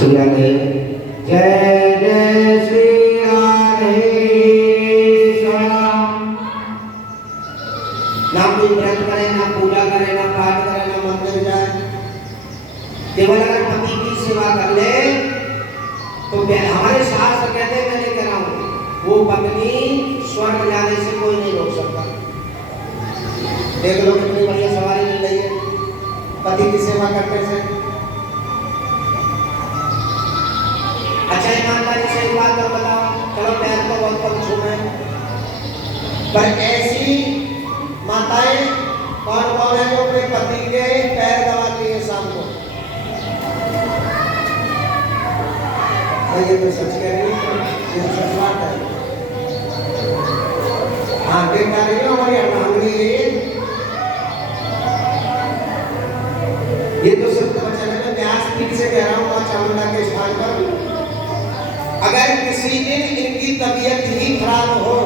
श्री राधे। जय जय श्री राधे श्याम। ना कोई व्रत करे, ना पूजा करे, ना पाठ करे, ना मंदिर जाए, केवल अगर पति की सेवा कर ले तो हमारे शास्त्र कहते हैं, मैं नहीं कह रहा हूं, वो पत्नी स्वर्ग जाने से कोई नहीं रोक सकता। देख लो कितनी बढ़िया सवारी मिल रही है पति की सेवा करने से। अच्छा ईमानदारी से एक बात और बताओ, चलो पैर तो बहुत कम छूने, पर ऐसी माताएं कौन कौन है जो अपने पति के पैर दबाती है शाम को? ये तो सच कह रही है, ये तो सच बात है। हाँ देखा रही हो हमारी अर्धांगिनी ये तो सत्य वचन है। मैं व्यास पीठ से कह रहा हूँ मां चामुंडा के स्थान पर, अगर किसी दिन इनकी तबीयत ही खराब हो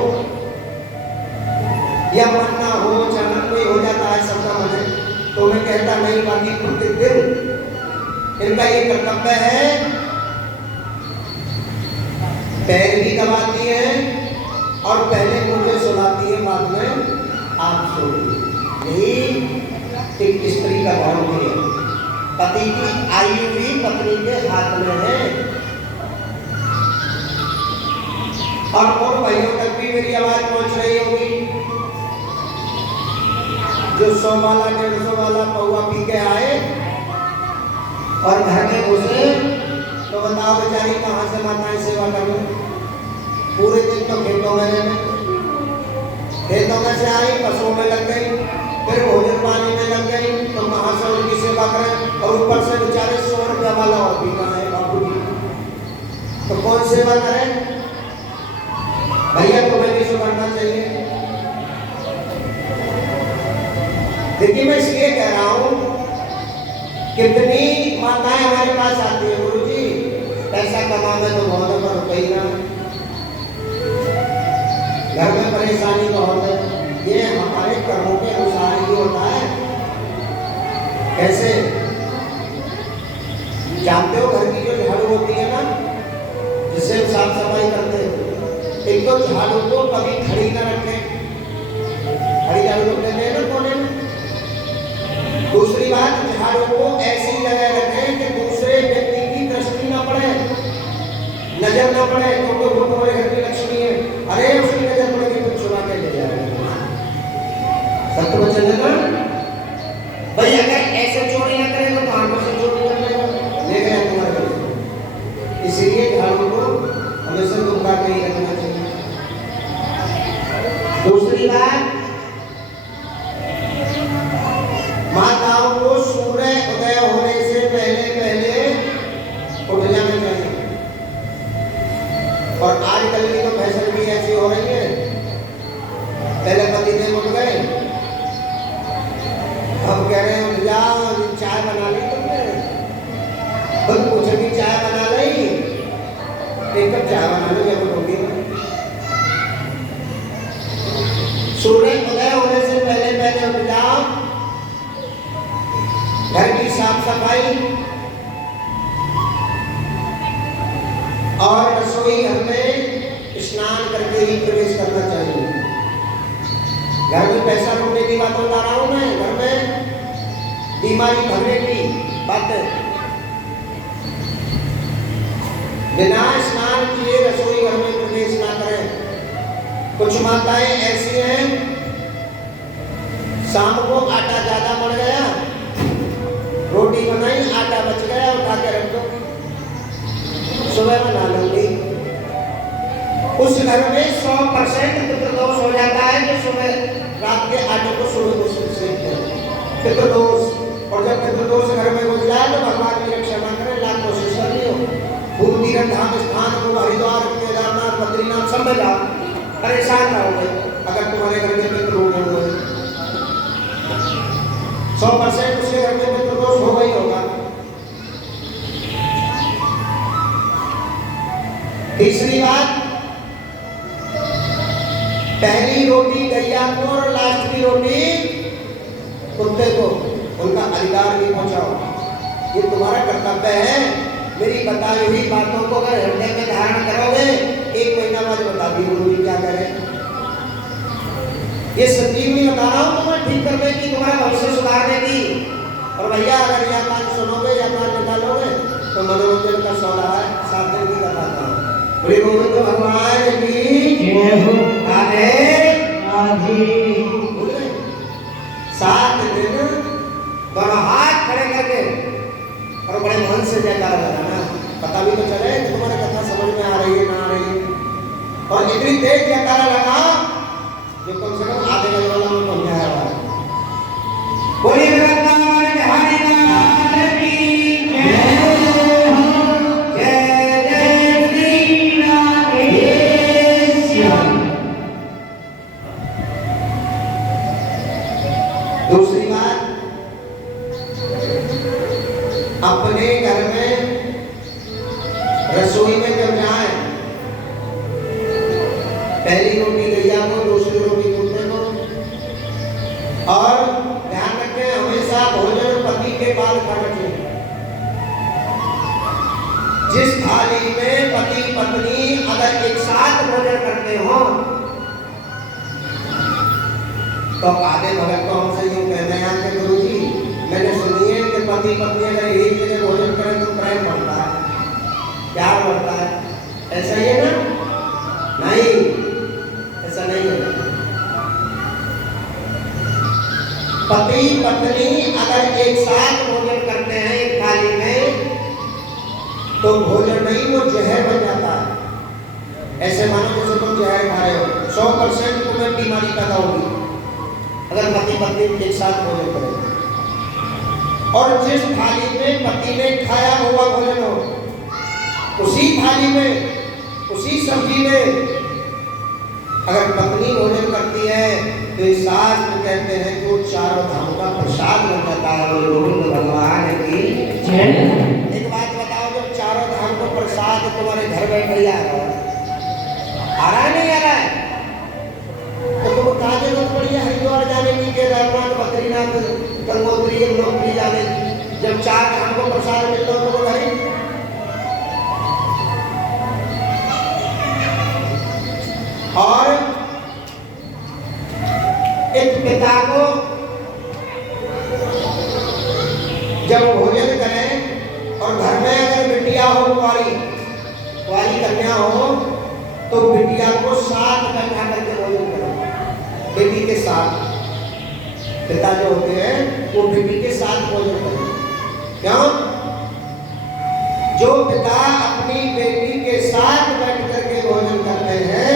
या मन ना हो, अचानक कोई हो जाता है सबका मन, तो मैं कहता नहीं, बाकी प्रतिदिन इनका ये कर्तव्य है, पैर भी दबाती है और पहले मुझे सुलाती है, बाद में आप सो। यही एक स्त्री का धर्म है। पति की आयु भी पत्नी के हाथ में है। और भाइयों तक भी मेरी आवाज पहुंच रही होगी, जो 100 वाला 150 वाला पौवा पी के आए और घर में घुसे, तो बताओ बेचारी कहां से माताएं सेवा करूं? पूरे दिन तो खेतों में रहे, खेतों में से आई पशुओं में लग गई, फिर भोजन पानी में लग गई, तो कहां से उनकी सेवा करें? और ऊपर से बेचारे 100 रुपया वाला और भी कहा है बाबू जी, तो कौन सेवा करे? भैया तुम्हें भी सुधरना चाहिए। देखिए मैं इसलिए कह रहा हूं, कितनी माताएं हमारे पास आती है, गुरु जी पैसा कमाने तो बहुत है पर रुपये ना, घर में परेशानी बहुत है। ये हमारे कर्मों के अनुसार ही होता है। कैसे जानते हो, घर की जो झाड़ू होती है ना, जिससे साफ सफाई करते हैं, एक तो झाड़ू को कभी खड़ी ना रखें, खड़ी झाड़ू रखते हैं ना कोने में। दूसरी बात, झाड़ू को ऐसी जगह रखें कि दूसरे व्यक्ति की दृष्टि ना पड़े, नजर ना पड़े, क्योंकि वो तुम्हारे घर की लक्ष्मी है, अरे उसकी नजर पड़ेगी तो चुरा के ले जाएगा। सत्य वचन है ना भाई? अगर ऐसे चोरी ना करें तो कहां से चोरी कर लेगा, ले गया तुम्हारे घर। इसीलिए झाड़ू को हमेशा दुबका के ही रखना चाहिए। दूसरी बात, माताओं को सूर्य उदय होने से पहले पहले उठ जाना चाहिए। और आजकल की तो फैशन भी ऐसी हो रही है, पहले पतिदेव उठ गए, अब कह रहे हैं उठ जाओ, चाय बना ली तुमने, खुद पूछेगी चाय बना ली, एक कप चाय बना लो या तो रोटी। सूर्य उदय होने से पहले पहले उठ जाओ, घर की साफ सफाई और रसोई घर में स्नान करके ही प्रवेश करना चाहिए। घर में पैसा रुकने की बात बता रहा हूं मैं, घर में बीमारी भरने की बात है। बिना स्नान किए रसोई घर में प्रवेश ना करें। कुछ माताएं ऐसी हैं, शाम को आटा ज्यादा बढ़ गया, रोटी बनाई, आटा बच गया, उठा के रख दो, सुबह बना लूंगी। उस घर में 100% पितृदोष हो जाता है कि सुबह रात के आटे को सुबह को सेक दो, पितृदोष। और जब पितृदोष घर में घुस जाए तो भगवान की रक्षा ना करें, लाख कोशिश कर लियो, भूल तीर्थ धाम स्थान को हरिद्वार केदारनाथ बद्रीनाथ सब में जाओ, परेशान ना हो गए अगर तुम्हारे घर में पितृ हो गए। 100% उसके घर में पितृदोष होगा ही होगा। तीसरी बात, पहली रोटी गैया को और लास्ट की रोटी कुत्ते को, उनका अधिकार भी पहुंचाओ। ये तुम्हारा कर्तव्य है। मेरी बता बताई हुई बातों को अगर हृदय में धारण करोगे, 1 महीना बाद बता दी गुरु जी क्या करें। ये संजीवनी बता रहा हूँ तुम्हें ठीक करने की, तुम्हारा भविष्य सुधारने की। और भैया अगर यह कान सुनोगे या कान निकालोगे तो मनोरंजन का सौदा है, 7 दिन की बताता हूँ। बोले गोविंद भगवान की जय हो। राधे राधे। 7 दिन दोनों हाथ खड़े करके और बड़े मन से जयकारा लगाना, पता भी तो चले कि तुम्हारी कथा समझ में आ रही है ना आ रही है। और इतनी तेज जयकारा लगा जो कम से कम आधे बजे वाला में पहुंच जाएगा। बोलिए वृंदावन बिहारी लाल की जय हो। जय जय श्री राधे श्याम। दूसरी बात, अपने घर में रसोई में जब जाए, पहली रोटी गैया को, दूसरी रोटी कुत्ते को। और ध्यान रखें हमेशा भोजन पति के बाल काटने। जिस थाली में पति पत्नी अगर एक साथ भोजन करते हो तो आधे भगत को हमसे यूं कहते हैं कि गुरु जी मैंने सुनी है कि पति पत्नी अगर एक जगह भोजन करें तो प्रेम बढ़ता है, प्यार बढ़ता है, ऐसा ही है ना? नहीं, ऐसा नहीं है। पति पत्नी अगर एक साथ भोजन करते हैं एक थाली में तो भोजन नहीं वो जहर बन जाता है। ऐसे मानो जैसे तुम जहर खा रहे हो, 100% तुम्हें बीमारी पैदा होगी अगर पति पत्नी एक साथ भोजन करें। और जिस थाली में पति ने खाया हुआ भोजन हो, उसी थाली में, उसी सब्जी में अगर पत्नी भोजन करती है तो इस शास्त्र कहते हैं कि वो चारों धाम का प्रसाद बन जाता है। गोविंद भगवान की जय। एक बात बताओ, जब चारों धाम का प्रसाद तुम्हारे घर बैठ आ रहा है नहीं आ रहा है, तो तुम कहाँ जरूरत पड़ी है हरिद्वार जाने की, केदारनाथ, बद्रीनाथ, गंगोत्री, यमुनोत्री जाने की? जब 4 धाम को प्रसाद मिलता हो तो वो घर ही। और एक पिता को जब भोजन करें और घर में अगर बिटिया हो, कुंवारी कन्या हो, तो बिटिया को साथ बैठा करके भोजन करें, बेटी के साथ। पिता जो होते हैं वो बेटी के साथ भोजन करें। क्यों? जो पिता अपनी बेटी के साथ बैठ करके भोजन करते हैं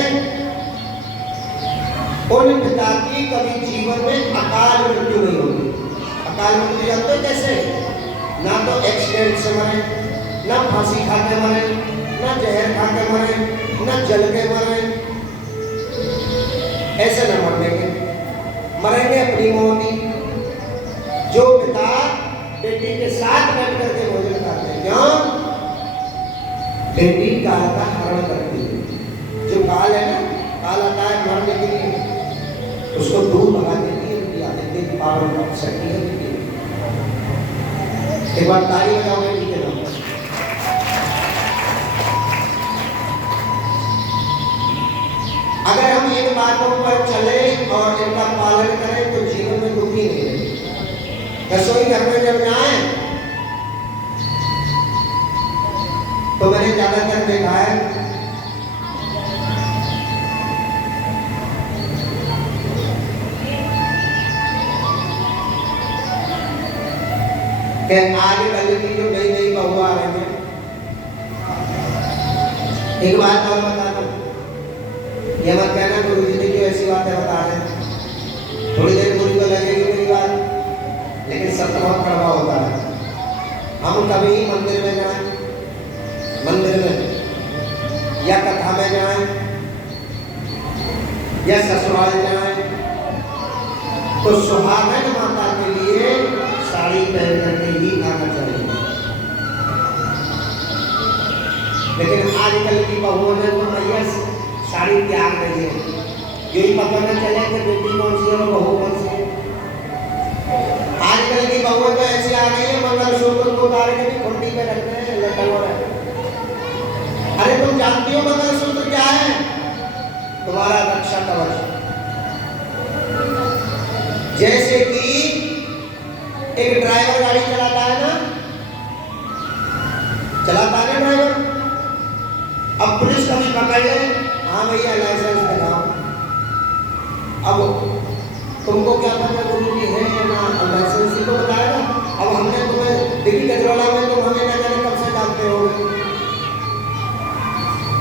उन पिता की कभी जीवन में अकाल मृत्यु नहीं होगी। अकाल मृत्यु जानते हो कैसे? ना तो एक्सीडेंट से मरे, ना फांसी खा के मरे, ना जहर खा के मरे, ना जल के मरे, ऐसे न मरने के, मरेंगे अपनी मौत। जो पिता बेटी के साथ बैठ करके भोजन करते हैं, क्यों? बेटी काल का हरण करती है। जो काल है ना, काल आता है मरने के लिए, उसको दूर भगा देती है बिटिया, इतनी पावर शक्ति है बिटिया। एक बार ताली बजाओगे ठीक है ना? अगर हम इन बातों पर चले और इनका पालन करें तो जीवन में दुखी नहीं रहेंगे। रसोई घर में जब जाए तो मैंने ज्यादातर देखा है कि आजकल की जो नई नई बहू आ रही है, एक बात और बता दो, ये मत कहना गुरु जी ने क्यों ऐसी बातें बता रहे हैं। थोड़ी देर बुरी तो लगेगी मेरी बात, लेकिन सत्य बहुत कड़वा होता है। हम कभी मंदिर में जाएं, मंदिर में या कथा में जाएं या ससुराल जाएं तो सुहागन माता के लिए साड़ी पहन करके ही आना चाहिए। लेकिन आजकल की बहुओं ने तो भैया साड़ी त्याग नहीं है, यही पता न चले कि बेटी कौन सी है और बहू कौन सी है। आजकल की बहुओं तो ऐसी आ गई है, मंगलसूत्र को उतार के भी खुंडी पे रखते हैं, लटक हो रहा है। चलाता है ड्राइवर। अब पुलिस कभी पकड़ ले, हाँ भैया लाइसेंस दिखाओ। अब तुमको क्या पता गुरु जी है या ना, लाइसेंस ही तो बताएगा। अब हमने तुम्हें दिल्ली गजरौला में तुम हमें न जाने कब से जानते हो।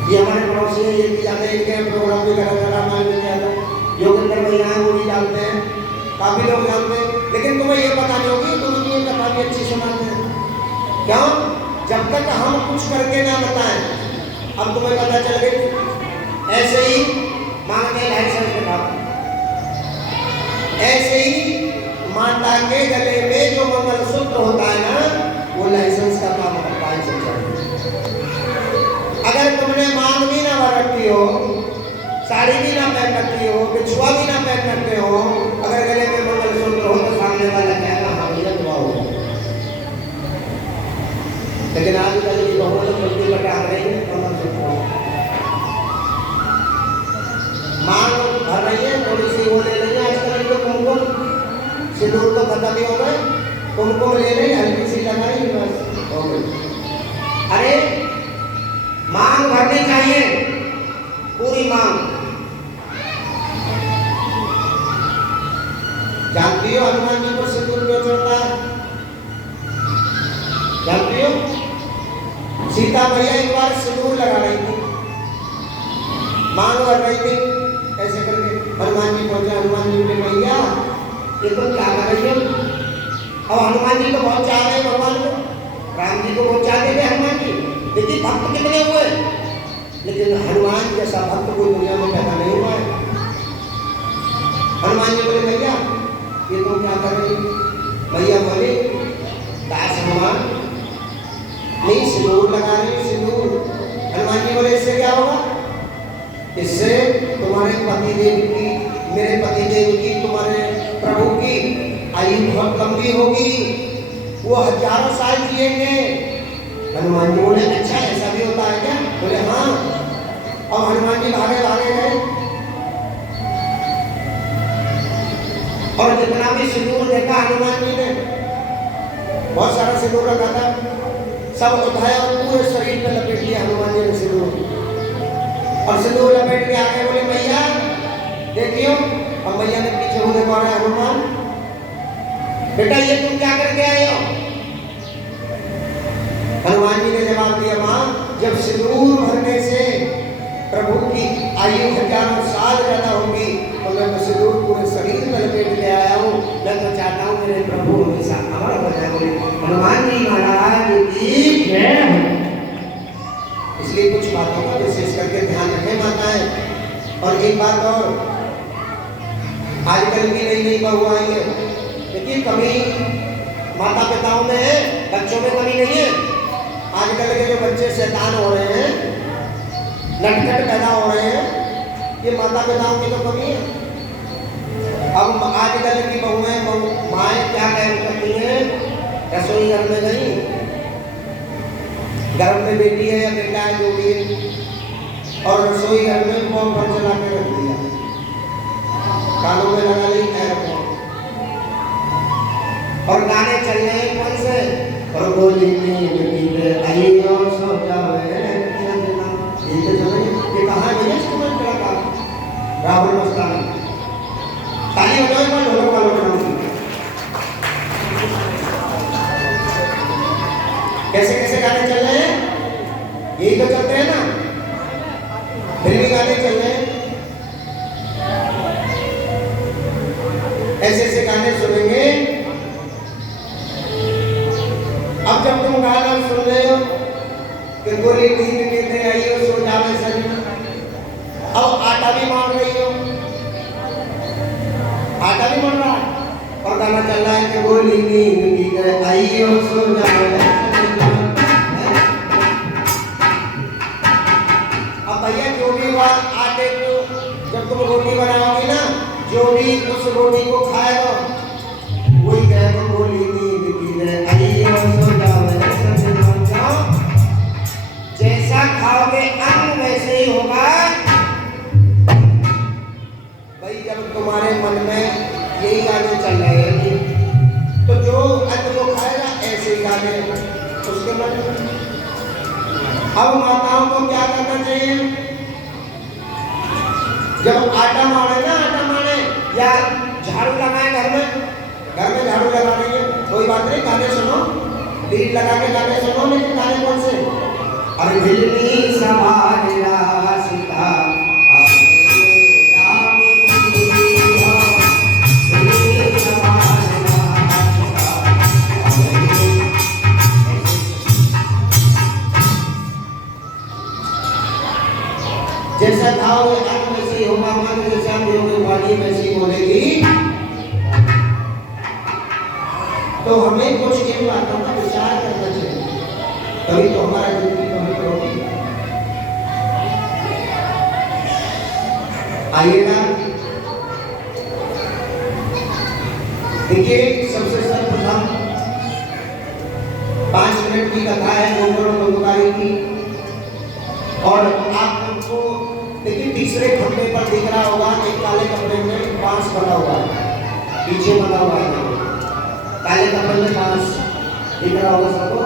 ये हमारे पड़ोसी है, ये भी जाते हैं, इनके प्रोग्राम भी करा मान लेते हैं। योगेंद्र भैया हैं, वो भी जानते हैं, काफी लोग जानते हैं। लेकिन तुम्हें ये पता नहीं होगी गुरु जी का काफी अच्छी सुनाते हैं। क्यों? जब तक हम कुछ करके ना बताएं। अब तुम्हें पता चल गई। ऐसे ही मांगते हैं लाइसेंस दिखाओ। ऐसे ही माता के गले में जो मंगलसूत्र होता है ना, वो लाइसेंस का काम करता है। अगर तुमने मांग भी ना भर रखी हो, साड़ी भी ना पहन रखी हो, बिछुआ भी ना पहन रखे हो, अगर गले में मंगलसूत्र हो तो सामने वाला कहेगा हाँ भैया दुआ हो। लेकिन आजकल की बहुओं लोग गलती पर आ रही है, मंगलसूत्र मांग भर रही है, थोड़ी सी वो ले रही है। आजकल तो कुमकुम सिंदूर तो खत्म ही हो गए, कुमकुम ले रही, हल्की सी लगाई, बस हो गई। अरे मांग भरनी चाहिए, पूरी मांग। जानती हो हनुमान जी पर सिंदूर क्यों चढ़ता है? जानती हो? सीता मैया एक बार सिंदूर लगा रही थी, मांग भर रही थी, ऐसे करके हनुमान जी पहुंचे। हनुमान जी बोले मैया ये तो क्या कर रही हो? अब हनुमान जी तो बहुत चाह रहे भगवान को, राम जी को बहुत चाहते थे हनुमान जी। देखिए भक्त कितने हुए, लेकिन हनुमान जैसा भक्त कोई दुनिया में पैदा नहीं हुआ है। हनुमान जी बोले भैया ये तुम क्या कर रही? भैया बोले दास हनुमान नहीं सिंदूर लगा रही, सिंदूर। हनुमान जी बोले इससे क्या होगा? इससे तुम्हारे पतिदेव की, मेरे पतिदेव की, तुम्हारे प्रभु की आयु बहुत लंबी होगी, वो हजारों साल जिएंगे। हनुमान जी बोले अच्छा ऐसा भी होता है क्या? बोले हाँ। अब हनुमान जी भागे भागे गए और जितना भी सिंदूर देखा हनुमान जी ने, बहुत सारा सिंदूर रखा था, सब उठाया और पूरे शरीर पे लपेट लिया हनुमान जी ने सिंदूर। और सिंदूर लपेट के आगे बोले मैया देखियो। और मैया ने पीछे मुझे कह रहा है हनुमान बेटा ये तुम क्या करके आए हो? हनुमान जी ने जवाब दिया मां जब सिंदूर भरने से प्रभु की आयु हजारों साल ज्यादा होगी तो मैं तो सिंदूर पूरे शरीर में लपेट के आया हूँ। मैं तो चाहता हूँ मेरे प्रभु हमेशा अमर हो जाए। बोले हनुमान जी महाराज की जय। इसलिए कुछ बातों का विशेष करके ध्यान रखें माताएं। और एक बात और, आजकल की नई नई बहु आई है, देखिए कभी माता पिताओं में है, बच्चों में कमी नहीं है। आजकल के जो बच्चे शैतान हो रहे हैं, नटखट पैदा हो रहे हैं, ये माता पिताओं की तो कमी है। अब आजकल की बहुएं माएँ क्या करती हैं, रसोई घर में गई, घर में बेटी है या बेटा है जो भी है, और रसोई घर में फोन पर चला के रख दिया, कानों में लगा ली एयरफोन और गाने चल रहे हैं कौन से, और बोली आई और सो जावे ये कहाँ है रावण मस्ताना। ताली बजाओ एक बार ढोलक वालों के नाम। कैसे कैसे गाने चल रहे हैं, यही तो चलते हैं ना, फिल्मी गाने चल रहे हैं, ऐसे ऐसे गाने सुनेंगे। अब जब तुम गाना सुन रहे हो कि गोली नींद नींद आई हो सो जावे सजना, अब आटा भी मार रही हो, आटा भी मार रहा है और गाना चल रहा है कि गोली नींद आई हो सो जावे। अब भैया जो भी आटे को जब तुम रोटी बनाओगे ना, जो भी उस रोटी को खाएगा वही कहेगा गोली नींद की आई हो सो जावे। जैसा खाओगे अन्न वैसे ही होगा। भाई जब तुम्हारे मन में यही गाने चल रहे हैं तो जो अन्न को खाएगा ऐसे ही गाने उसके मन में। अब माताओं को क्या करना चाहिए? जब आटा मारे ना, आटा मारे या झाड़ू लगाए घर में झाड़ू लगा रही है, कोई बात नहीं, गाने सुनो, लीड लगा के गाने सुनो, लेकिन गाने कौन से? अरे भिलनी समाज रासिका जैसा भाव वैसी होगा, मन जैसा होगी वाणी वैसी बोलेगी। तो हमें कुछ इन बातों का विचार करना चाहिए, तभी तो हमारा जिंदगी पवित्र होगी। आइएगा, देखिए सबसे सर्वप्रथम 5 मिनट की कथा है गोकुल की, और आप उनको देखिए तीसरे खंबे पर दिख रहा होगा एक काले कपड़े में बांस बना हुआ है, पीछे बना हुआ है काले कपड़े में बांस दिख रहा होगा सबको।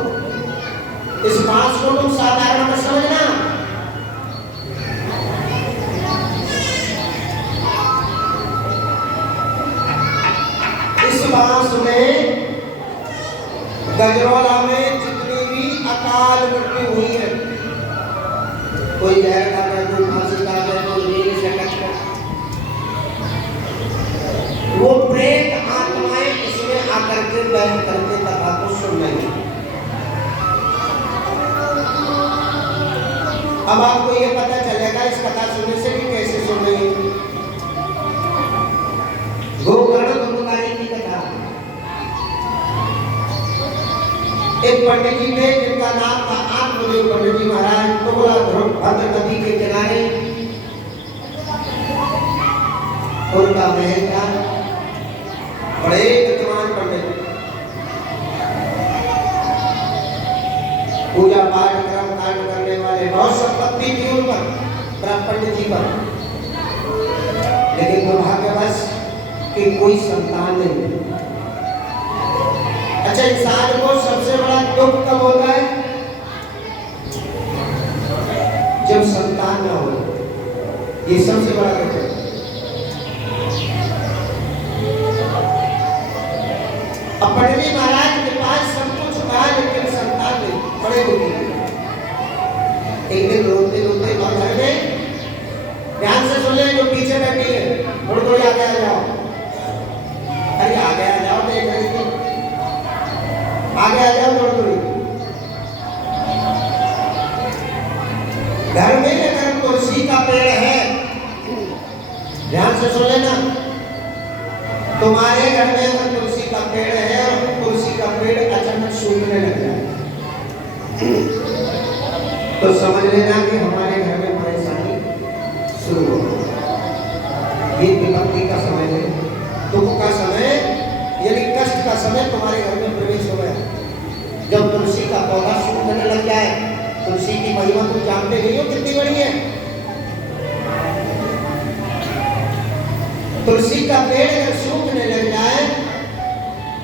इस बांस को तुम साधारण मत समझना, इस बांस में गजरौला में जितनी भी अकाल मृत्यु हुई है, कोई जहर खा गया, कोई फांसी खा गया, कोई नींद से कट गया, वो प्रेत आत्माएं इसमें आकर के बैठ करके कथा को सुन रही। अब आपको ये पता चलेगा इस कथा सुनने से भी कैसे सुन रही है। गोकर्ण दुर्गारी की कथा, एक पंडित जी थे जिनका नाम था आत्मदेव पंडित जी महाराज, टुकड़ा भद्र नदी के किनारे उनका महल था, बड़े विद्वान पंडित, पूजा पाठ कर्म कांड करने वाले, बहुत संपत्ति थी उन पर, पंडित जी पर, लेकिन दुर्भाग्यवश कि कोई संतान नहीं। अच्छा, इंसान को सबसे बड़ा दुख कब होता है? जब संतान ना हो, ये सबसे बड़ा दुख है। अब पंडित जी महाराज के पास सब कुछ था लेकिन संतान नहीं, बड़े दुखी। एक दिन रोते रोते घर में, ध्यान से सुन ले जो पीछे बैठी है, थोड़ी थोड़ी आगे आ जाओ, अरे आगे आ जाओ, देख रही थी, आगे आ जाओ थोड़ी थोड़ी। घर में अगर तुलसी का पेड़ है, ध्यान से सुन लेना, तुम्हारे घर में अगर तुलसी का पेड़ है और तुलसी का पेड़ अचानक सूखने लग जाए तो समझ लेना कि हमारे घर में परेशानी शुरू हो गई। ये विपत्ति का समय है, दुख का समय, यानी कष्ट का समय तुम्हारे घर में प्रवेश हो गया। जब तुलसी का पौधा सूखने लग जाए, तुलसी की महिमा तुम जानते नहीं हो कितनी बड़ी है। तुलसी का पेड़ अगर सूखने लग जाए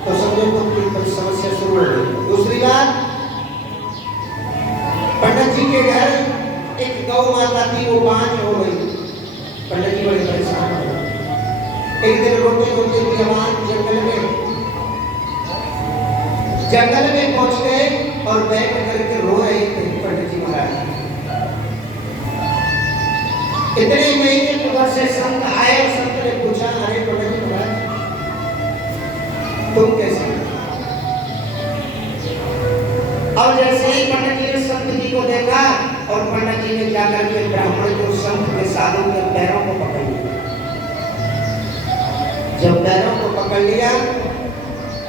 तो समझो कोई समस्या शुरू हो गई। दूसरी बात, पंडित जी के घर एक गौ माता थी, वो बांझ हो गई। पंडित जी बड़े परेशान हो गए। एक दिन रोते रोते जवान जंगल में पहुंच गए और बैठ करके रो रहे थे पंडित जी महाराज। इतने में कि उधर से संत आए और संत ने पूछा, अरे पंडित जी महाराज तुम कैसे? और जैसे ही पंडित जी ने संत जी को देखा और पंडित जी ने जाकर के ब्राह्मण को संत के साधु के पैरों को पकड़ लिया। जब पैरों को पकड़ लिया,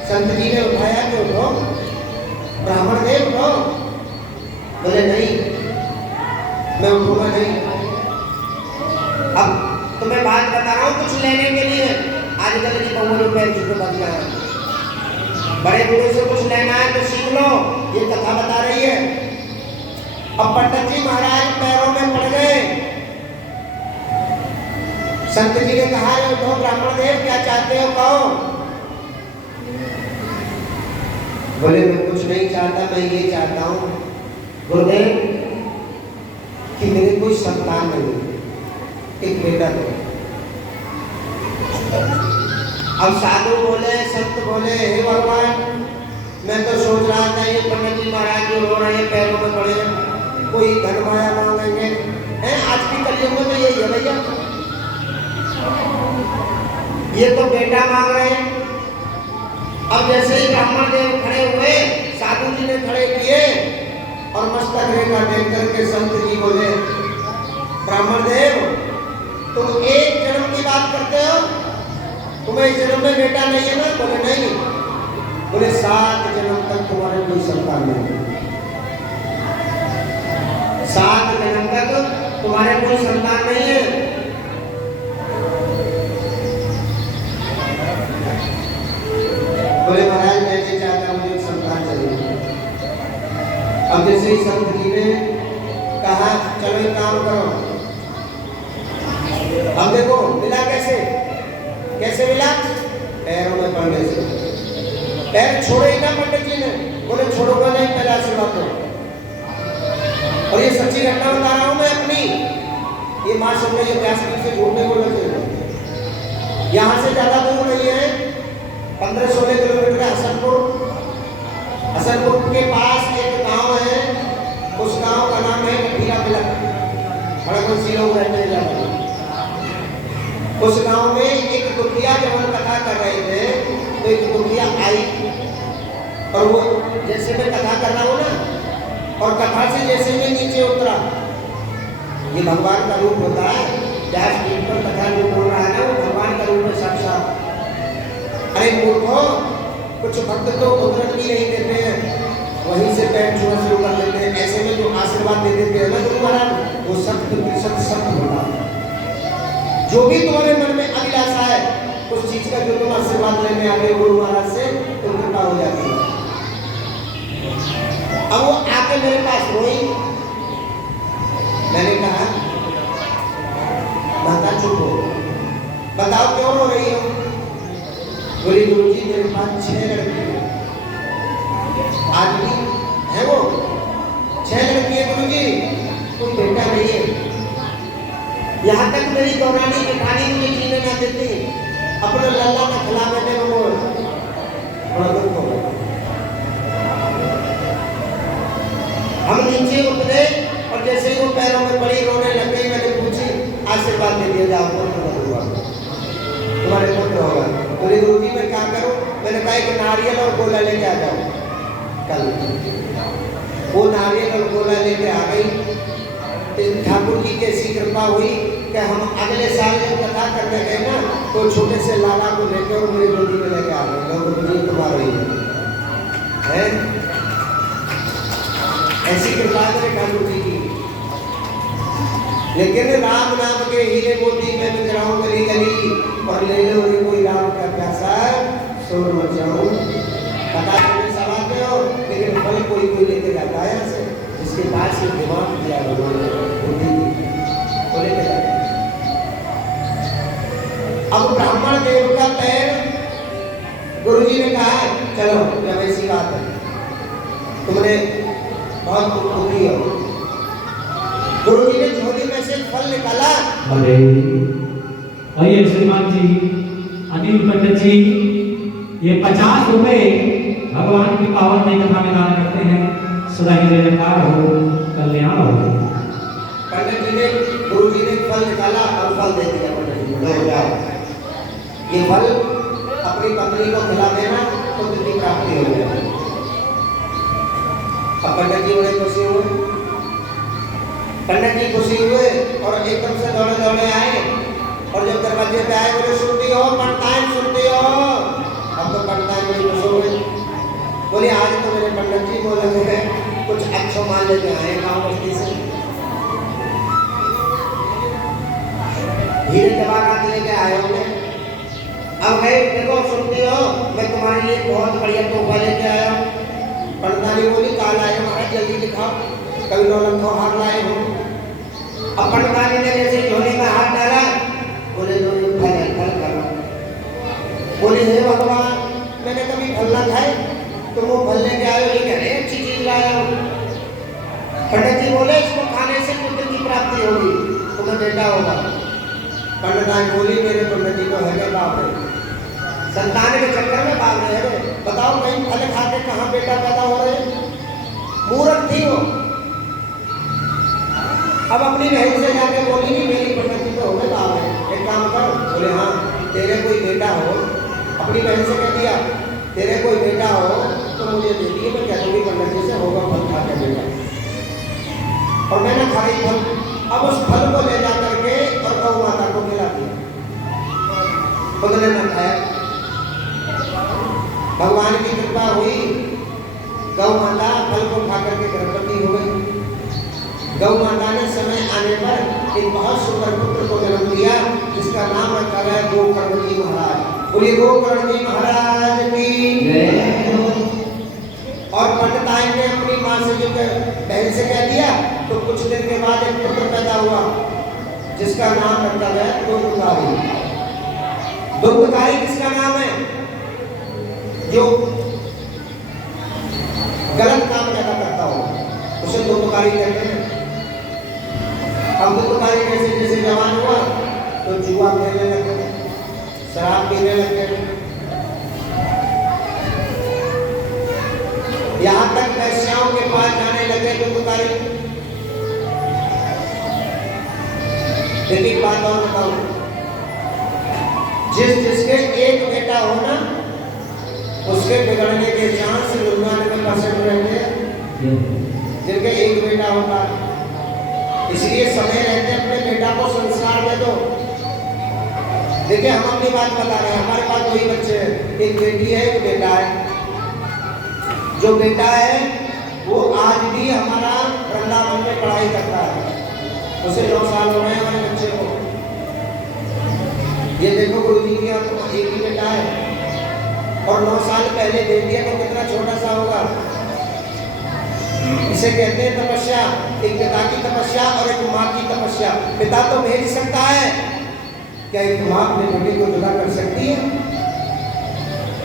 संत जी ने उठाया कि उठो, ब्राह्मण देव उठो। बोले नहीं, मैं उठूंगा नहीं। अब तुम्हें बात बता रहा हूँ कुछ लेने के लिए। आजकल की बहुओं पैर झुके बच गया, बड़े बूढ़े से कुछ लेना है तो सीख लो, ये कथा बता रही है। अब पंडित जी महाराज पैरों में पड़ गए। संत जी ने कहा, उठो ब्राह्मण देव, क्या चाहते हो कहो। बोले मैं कुछ नहीं चाहता, मैं ये चाहता हूँ गुरुदेव संतान नहीं, एक बेटा दो। अब साधु बोले, संत बोले, हे भगवान, मैं तो सोच रहा था ये पंडित जी महाराज जो रो रहे हैं पैरों में पड़े, कोई धन माया मांगेंगे हैं। आज की कलयुग में तो यही है भैया, ये तो बेटा मांग रहे हैं। अब जैसे ही ब्राह्मण देव खड़े हुए, साधु जी ने खड़े किए और मस्तक रेखा देख करके संत जी बोले, ब्राह्मण देव तुम एक जन्म की बात करते हो, तुम्हें इस जन्म में बेटा नहीं है ना? बोले नहीं। बोले 7 जन्म तक तुम्हारे कोई संतान नहीं, 7 जन्म तक तुम्हारे कोई संतान नहीं है। बोले महाराज मैं नहीं चाहता, मुझे एक संतान चाहिए। अब जैसे ही संत जी ने कहा चलो एक काम करो, अब देखो मिला कैसे मिला? पैरों में पड़ने से। पैर छोड़े ही ना पंडित जी ने, बोले छोड़ोगा नहीं, पहले आशीर्वाद दो। और ये सच्ची घटना बता रहा हूं मैं अपनी, ये मां सब ने ये व्यासपीठ से झूठ नहीं बोलना चाहिए। यहाँ से ज्यादा दूर नहीं है, 15-16 किलोमीटर है हसनपुर के पास एक गांव है, उस गांव का नाम है कठीरा बिलक, बड़ा कुछ लोग रहते हैं। उस गांव में एक दुखिया जब हम कथा कर रहे थे तो एक दुखिया आई, और वो जैसे मैं कथा कर रहा हूँ ना, और कथा से जैसे मैं नीचे उतरा, ये भगवान का रूप होता है, व्यास पीठ पर कथा जो बोल रहा है ना, वो भगवान का रूप है साक्षात। अरे मूर्खों, कुछ भक्त तो उतरन भी नहीं देते हैं, वहीं से पैर छूना शुरू कर देते हैं। ऐसे में जो आशीर्वाद दे देते हैं ना गुरु महाराज, वो 100% सत्य होता है। जो भी तुम्हारे मन में अभिलाषा है उस चीज का, जो तुम आशीर्वाद लेने आ गए गुरु महाराज से, तो कृपा हो जाती है। अब वो आके मेरे पास रोई, मैंने कहा माता चुप हो, बताओ क्यों रो रही हो? बोली गुरु जी मेरे पास 6 लड़की है, आज भी है वो 6 लड़की है गुरु जी, कोई बेटा नहीं है। यहाँ तक मेरी दौरानी जेठानी मुझे जीने ना देती, अपना लल्ला का खिला देने में वो बड़ा दुख हो गया। हम नीचे उतरे और जैसे ही वो पैरों में पड़ी रोने लग गई, मैंने पूछी आशीर्वाद दे दिया, जाओ पुत्र हुआ, तुम्हारे पुत्र होगा। बोले गुरु जी मैं क्या करूं? मैंने कहा एक नारियल और गोला लेके आ जाओ। कल वो नारियल और गोला लेके आ गई। ठाकुर जी की ऐसी कृपा हुई कि हम अगले साल जब कथा करने गए ना, तो छोटे से लाला को लेकर और मेरी गोदी में लेके आ गए, गुरु जी तुम्हारे है। ऐसी कृपा करे ठाकुर जी की। लेकिन राम नाम के हीरे मोती में बिखराऊं गली गली, और ले लो रे कोई राम का प्यासा, शोर मचाऊं। कथा सुनने सब आते हो, लेकिन फल कोई कोई लेके जाता है यहाँ से, जिसके पास ये दिमाग दिया भगवान को लेके जाता है। अब ब्राह्मण देव का पैर, गुरुजी ने कहा चलो जब ऐसी बात है, तुमने बहुत दुखी हो। गुरुजी ने झोली में से फल निकाला। अरे आइए श्रीमान जी, अनिल पंडित जी, ये 50 रुपए भगवान की पावन नई कथा में दान करते हैं। सदा ही जयकार हो, कल्याण हो। पंडित जी ने, गुरु जी ने फल निकाला और फल दे दिया पंडित जी को। ये फल अपनी पत्नी को खिला देना तो कितनी प्राप्ति हो जाएगी। अब पंडित जी बड़े खुशी हुए, पंडित जी खुशी हुए और एकदम से दौड़े दौड़े आए, और जब दरवाजे पे आए बोले सुनती हो पंडिताइन, सुनती हो? अब तो पंडिताइन बड़ी खुश हो गई, बोले आज तो मेरे पंडित जी बोले हैं कुछ अच्छा मान लेके आए गाँव बस्ती से, हीरे जवाहरात लेके आए होंगे। अब है देखो सुनती हो, मैं तुम्हारे लिए बहुत बढ़िया तोहफा लेके आया हूँ। पंडितानी बोली काल आए महाराज, जल्दी दिखाओ, कभी 9 लाख हाथ लाए हो। अब पंडितानी ने जैसे झोली में हाथ डाला, बोले दो फल करो। बोले हे भगवान, मैंने कभी फल ना खाए, तुम वो फल लेके आए हो, लेकिन अरे अच्छी चीज लाया हो। पंडित जी बोले इसको खाने से पुत्र की प्राप्ति होगी, तुम्हें बेटा होगा। पंडिताई बोली मेरे पंडित जी तो है बाप रे, संतान के चक्कर में भाग रहे हैं, बताओ कहीं फल खा के कहाँ बेटा पैदा हो रहे, मूर्ख थी वो। अब अपनी बहन से जाके बोली नहीं मेरी पंडित जी तो हो गए बाप रे, एक काम कर। बोले हाँ तेरे कोई बेटा हो, अपनी बहन से कह दिया तेरे कोई बेटा हो तो मुझे दे दिए, मैं कह दूंगी पंडित जी से होगा फल खा के बेटा। और मैंने खाई फल, अब उस फल को ले जा करके और गौ माता को खिला दिया, खुद ने न खाया। भगवान की कृपा हुई, गौ माता फल को खा करके गर्भवती हो गई। गौ माता ने समय आने पर एक बहुत सुंदर पुत्र को जन्म दिया जिसका नाम रखा गया गोकर्ण जी महाराज। बोलिए गोकर्ण जी महाराज की जय। और पंडिताई ने अपनी माँ से जो बहन से कह दिया तो कुछ दिन के बाद एक पुत्र पैदा हुआ जिसका नाम रखा गया दुर्गकारी। दुर्गकारी किसका नाम है? जो गलत काम ज्यादा करता हो उसे दुर्गकारी कहते हैं। अब दुर्गकारी जैसे जैसे जवान हुआ तो जुआ खेलने लगे, शराब पीने लगे, यहाँ तक वैश्याओं के पास जाने लगे दुर्गकारी। लेकिन बात और बताऊं, जिसके एक बेटा हो ना उसके बिगड़ने के चांस 99% रहते हैं जिनके एक बेटा होगा। इसलिए समय रहते अपने बेटा को संस्कार दे दो। देखिए हम अपनी बात बता रहे हैं, हमारे पास 2 ही बच्चे हैं, एक बेटी है एक बेटा है। जो बेटा है वो आज भी हमारा वृंदावन में पढ़ाई करता है, उसे 9 साल हो गए हमारे बच्चे को। ये देखो गुरु जी के यहाँ तो एक ही बेटा है और 9 साल पहले दे दिया तो कितना छोटा सा होगा। इसे कहते हैं तपस्या, एक पिता की तपस्या और एक माँ की तपस्या। पिता तो भेज सकता है, क्या एक माँ अपने बेटे को जुदा कर सकती है?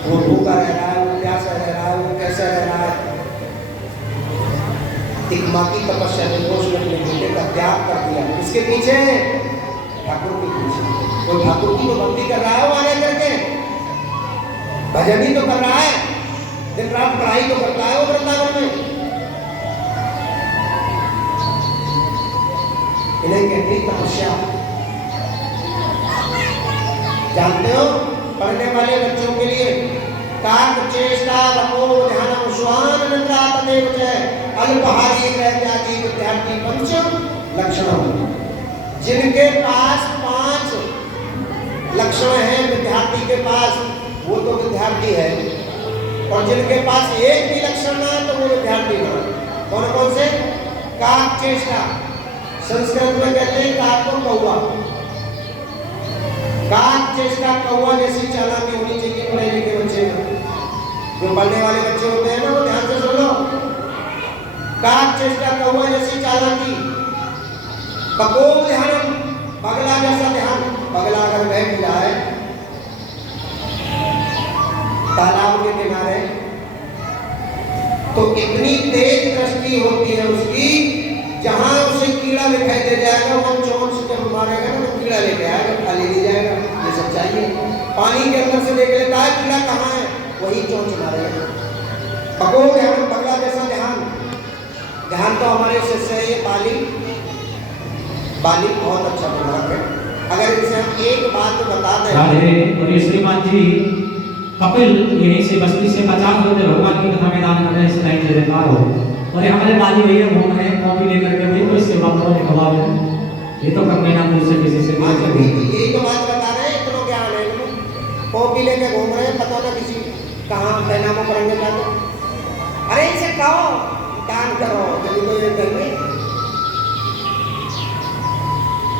वो भूखा रह रहा है, वो प्यासा रह रहा है, वो कैसा रह रहा है। एक माँ की तपस्या ने उसने अपने बेटे का त्याग कर दिया। इसके पीछे ठाकुर के पीछे वो ठाकुर की तो भक्ति कर रहा है, वो आने करके भजन ही तो कर रहा है, दिन रात पढ़ाई तो करता है वो वृंदावन में। इन्हें कहते हैं तपस्या। जानते हो पढ़ने वाले बच्चों के लिए काक चेष्टा तपो ध्यानम श्वान निद्रा तदेव च अल्पहारी इत्यादि विद्यार्थी पंच लक्षण। जिनके पास 5 लक्षण हैं विद्यार्थी के पास वो तो विद्यार्थी है, और जिनके पास एक भी लक्षण ना तो वो विद्यार्थी ना। कौन कौन से? काक चेष्टा, संस्कृत में कहते हैं काक को कौवा। काक चेष्टा कौवा जैसी चालाकी होनी चाहिए पढ़े लिखे बच्चे में। जो पढ़ने वाले बच्चे होते हैं ना वो ध्यान से सुन लो। काक चेष्टा कौवा जैसी चालाकी, पको ध्यान बगला जैसा ध्यान। बगला अगर बैठ जाए तालाब के किनारे तो इतनी तेज दृष्टि होती है उसकी, जहां उसे कीड़ा दिखाई दे जाएगा वो चोंच से जब मारेगा ना तो कीड़ा लेके आएगा, खाली नहीं जाएगा। ये सच्चाई है। पानी के अंदर से देख लेता है कीड़ा कहाँ है, वही चोंच मारेगा। पको ध्यान बगला जैसा ध्यान। ध्यान तो हमारे शिष्य है ये बाली बहुत अच्छा बना है। अगर इनसे हम एक बात बता दें। और ये श्रीमान जी कपिल यहीं से बस्ती से 50 लोग भगवान की कथा में दान कर रहे हैं, इस टाइम से जयकार हो। और ये हमारे लाली भैया घूम रहे हैं कॉपी लेकर के, भाई कोई सेवा करो लिखवा लो। ये तो कम महीना दूर से किसी से यही तो बात बता रहे हैं। इतना क्या है, कॉपी लेके घूम रहे हैं, पता ना किसी कहाँ पैनामा करेंगे जाके। अरे इसे कहो दान करो, जब तो ये करने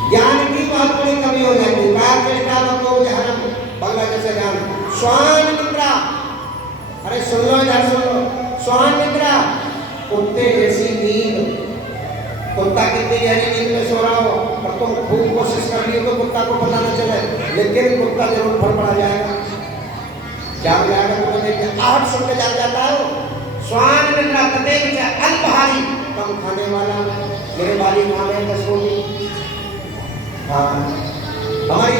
ज्ञान की बहुत बड़ी कमी हो जाती है। बंगला जैसे ज्ञान स्वान निद्रा। अरे सुन लो इधर सुन लो, स्वान निद्रा कुत्ते जैसी नींद। कुत्ता कितनी गहरी नींद में सो रहा हो और तुम खूब कोशिश कर रही हो तो कुत्ता को पता न चले, लेकिन कुत्ता जरूर फड़फड़ा जाएगा, जाग जाएगा। तुम्हें देख के आहट सुन के जाग जाता है। स्वान निद्रा तदेव च अल्पहारी, कम खाने वाला, मेरे वाली खा रहे 10 रोटी। हाँ, हमारी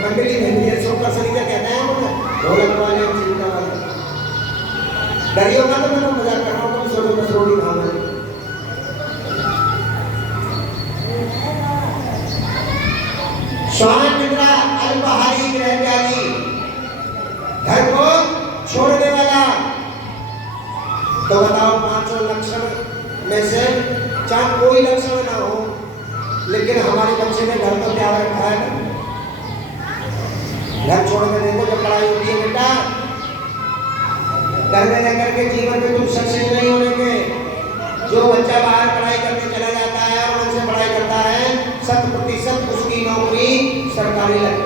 मंडली में ये सोकर सलीका कहते हैं उन्हें ढोलक वाले चिंता वाले डरियो का, तो मैं मजाक कर रहा हूँ, तुम सोचो 10 रोटी खा रहे। श्वान निद्रा अल्पहारी ग्रह त्यागी, घर को छोड़ने वाला। तो बताओ 5 लक्षण में से चाहे कोई लक्षण ना हो, लेकिन हमारे बच्चे ने घर तो त्याग रखा है। घर छोड़ के देखो, जब पढ़ाई होती है बेटा, घर में रहकर के जीवन में तुम सक्सेस नहीं होने के। जो बच्चा बाहर पढ़ाई करने चला जाता है और उनसे पढ़ाई करता है, 100% उसकी नौकरी सरकारी लगती है।